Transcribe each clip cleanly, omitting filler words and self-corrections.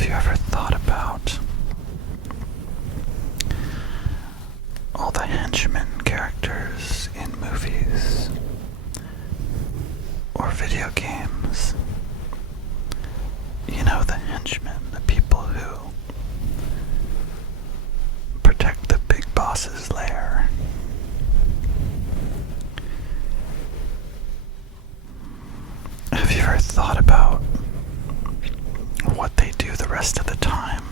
Have you ever thought about all the Henchman characters in movies or video games? You know, the Henchmen, the people who protect the big boss's lair. Have you ever thought about what they do the rest of the time?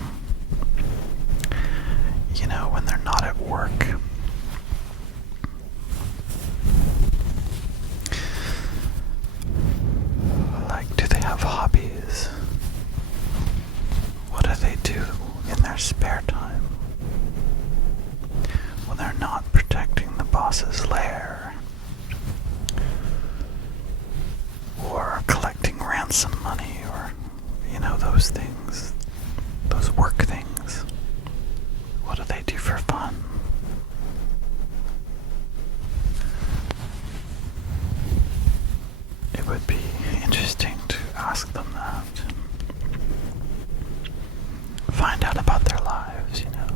You know, when they're not at work. Like, do they have hobbies? What do they do in their spare time when they're not protecting the boss's lair or collecting ransom money, or, you know, those things, those work things? What do they do for fun? It would be interesting to ask them that. Find out about their lives, you know.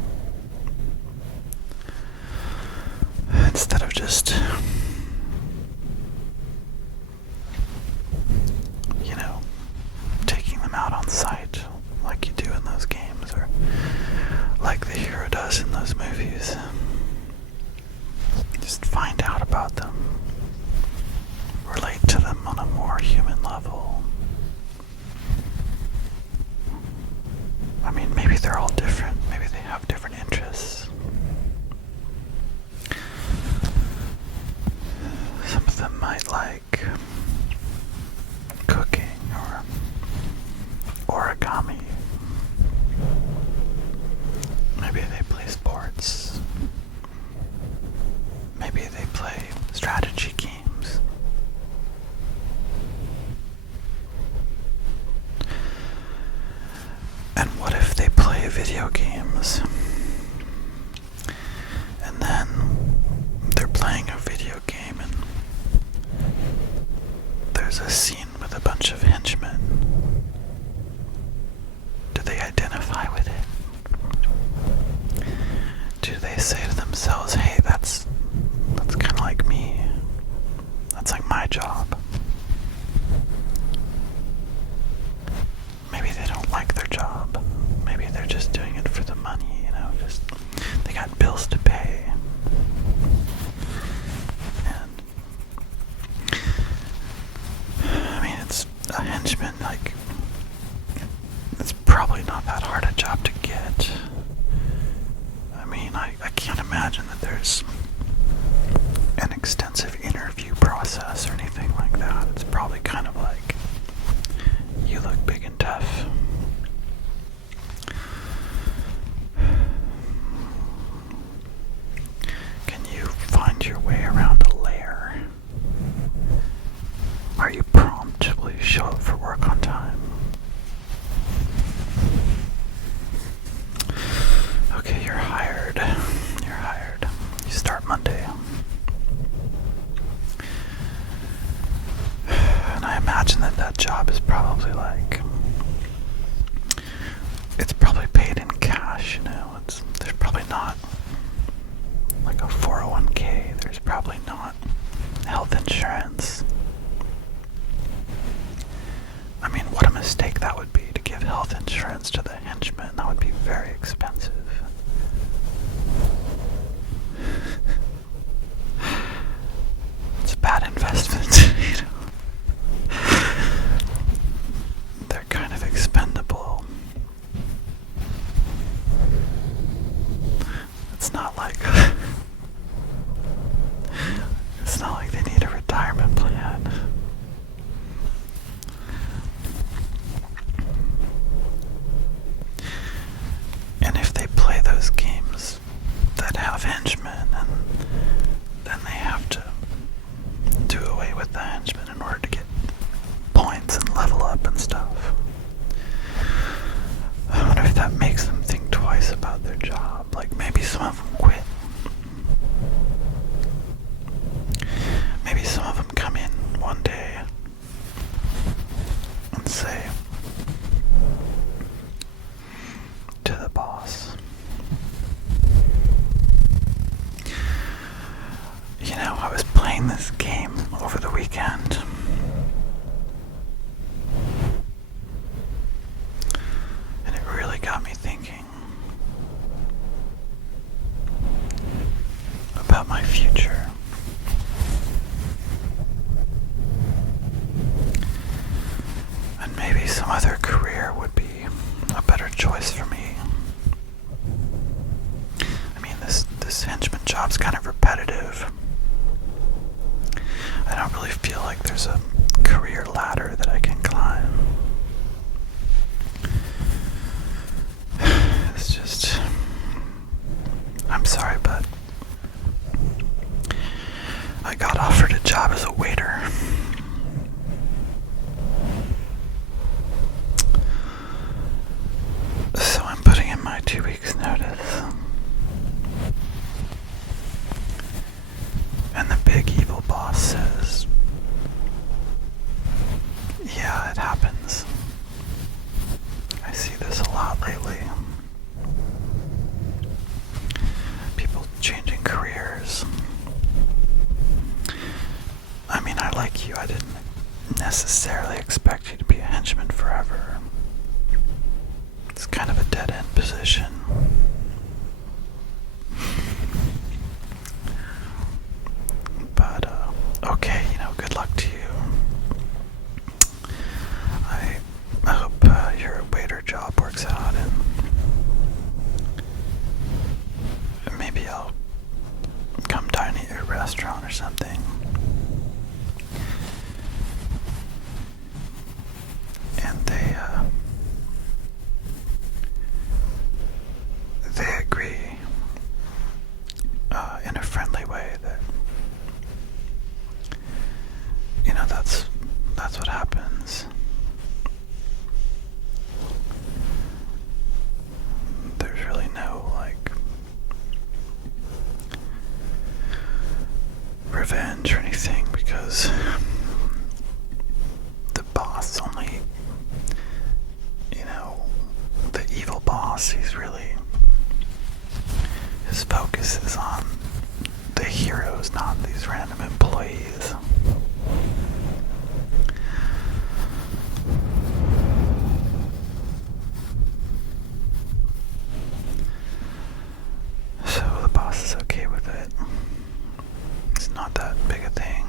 Instead of just, you know, taking them out on sight like you do in those games, or like the hero does in those movies. Just find out about them. Relate to them on a more human level. I mean, maybe they're all different. Maybe they have different interests. Some of them might like cooking or origami. Maybe they play sports. Maybe they play strategy games. And what if they play video games and then they're playing a video game and there's a scene with a bunch of henchmen? Do they identify with it? Do they say to themselves, hey, that's kind of like me. That's like my job. Maybe they don't like their job. Maybe they're just doing it for the money, you know, just they got bills to pay. And I mean, it's a henchman, like, it's probably not that hard a job to get. I mean, I can't imagine that there's an extensive interview process or anything like that. It's probably kind of like, you look big and tough. Can you find your way around a lair? Are you prompt? Will you show up for work on time? Okay, you're hired. You're hired. You start Monday. And I imagine that job is probably like, it's probably paid in cash, you know. There's probably not like a 401k. There's probably not health insurance. I mean, what a mistake that would be to give health insurance to the henchmen. That would be very expensive. It's a bad investment, you know. They're kind of expendable. It's not like they need a retirement plan. And if they play those games that have henchmen, and then they have to do away with the henchmen in order to get points and level up and stuff. I wonder if that makes them think twice about their job. Like, maybe some of them quit. Maybe some of them come in one day and say, playing this game over the weekend. And it really got me thinking about my future. And maybe some other career would be a better choice for me. I mean, this henchman job's kind of repetitive. I don't really feel like there's a career ladder that I can climb. It's just, I'm sorry, but I got offered a job as a waiter. So I'm putting in my 2 weeks notice. And the big evil boss says, yeah, it happens. I see this a lot lately. People changing careers. I mean, I like you. I didn't necessarily expect you to be a henchman forever. It's kind of a dead-end position. But, okay, good luck to you. I hope your waiter job works out, and maybe I'll come dine at your restaurant or something. And they agree in a friendly way that that's what happens. There's really no revenge or anything, because the boss only, the evil boss, his focus is on the heroes, not these random employees. So the boss is okay with it. It's not that big a thing.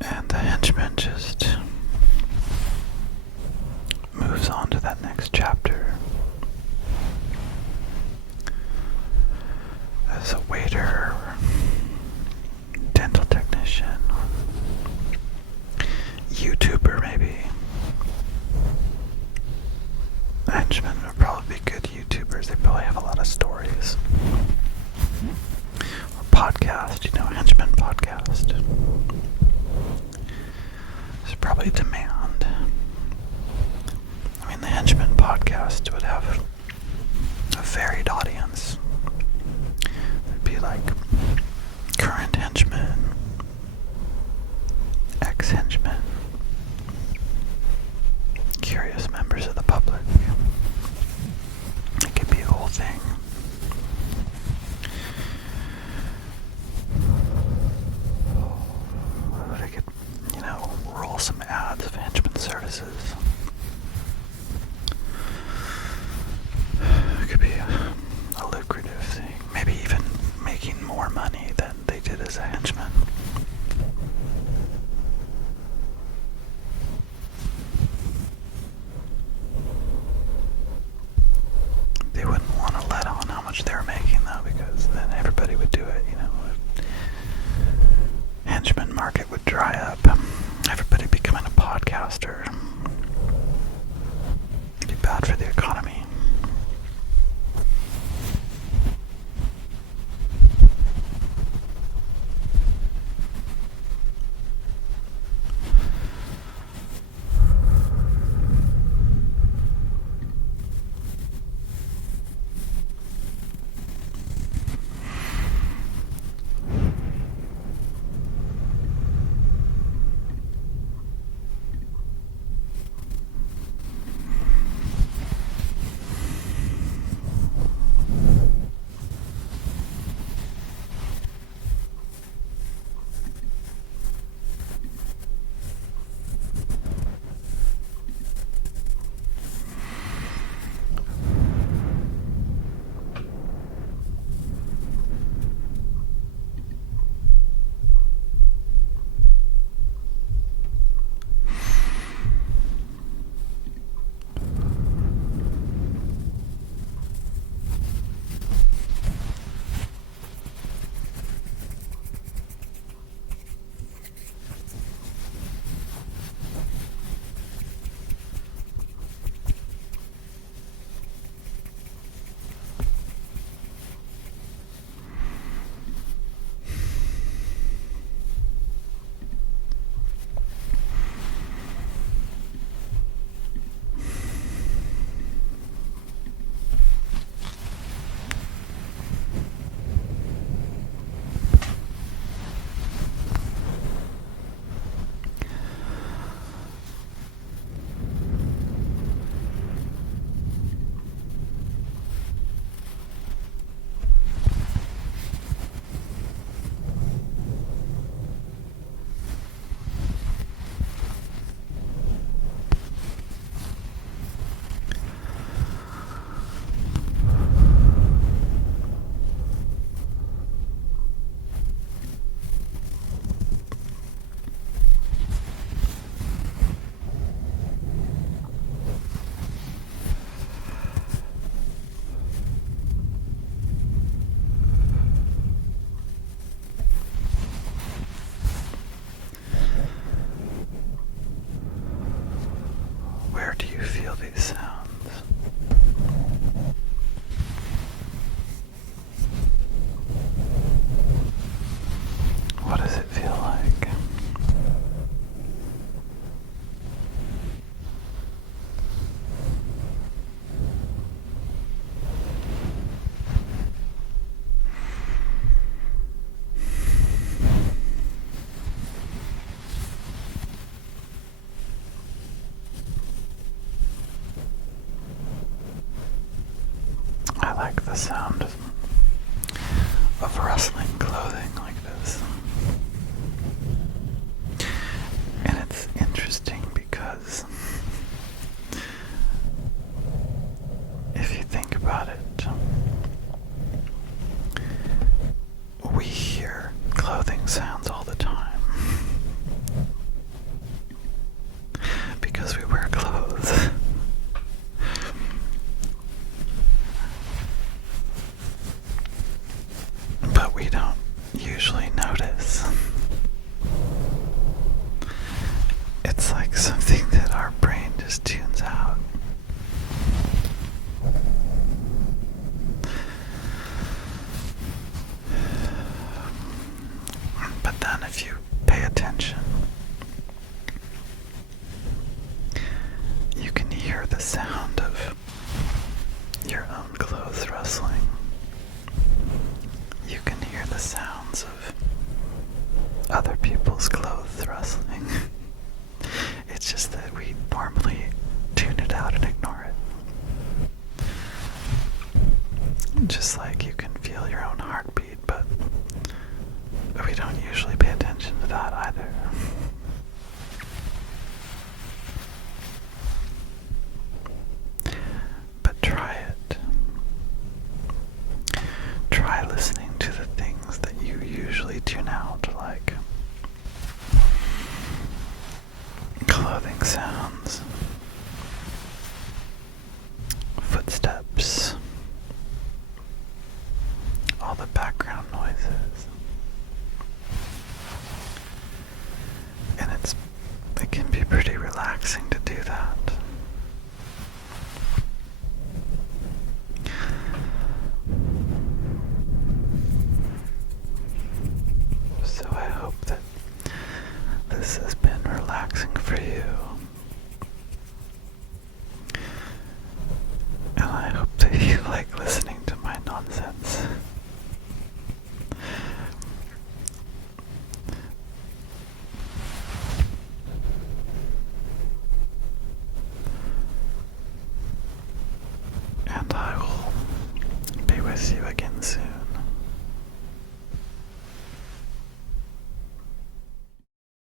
And the henchman just moves on to that next chapter as a waiter, dental technician, YouTuber maybe. Henchmen would probably be good YouTubers. They probably have a lot of stories. Or podcast, Henchman podcast. There's probably demand. I mean, the Henchman podcast would have a varied audience. It'd be like current henchmen, ex-henchmen, curious members of the public. It could be a whole thing. I could, roll some ads of henchman services. It could be a lucrative thing. Maybe even making more money than they did as a henchman. They wouldn't want to let on how much they were making, though, because then everybody would do it, Henchman market would dry up. Everybody becoming a podcaster. It'd be bad for the economy. the sound of rustling clothing like this. And it's interesting because if you think about it, we hear clothing sounds all the time because we wear clothes. But we don't usually notice. It's like something that our brain just tunes out. But then if you pay attention, you can hear the sound of your own clothes rustling. You can hear the sounds of other people's clothes rustling. It's just that we normally tune it out and ignore it. Just like you can feel your own heartbeat, but we don't usually pay attention to that either. But try it. Try listening to the things that you usually tune out, like clothing sounds, footsteps, all the background noises. And it can be pretty relaxing to do that. So I hope that this has been relaxing for you. And I hope that you like listening to my nonsense. And I will be with you again soon.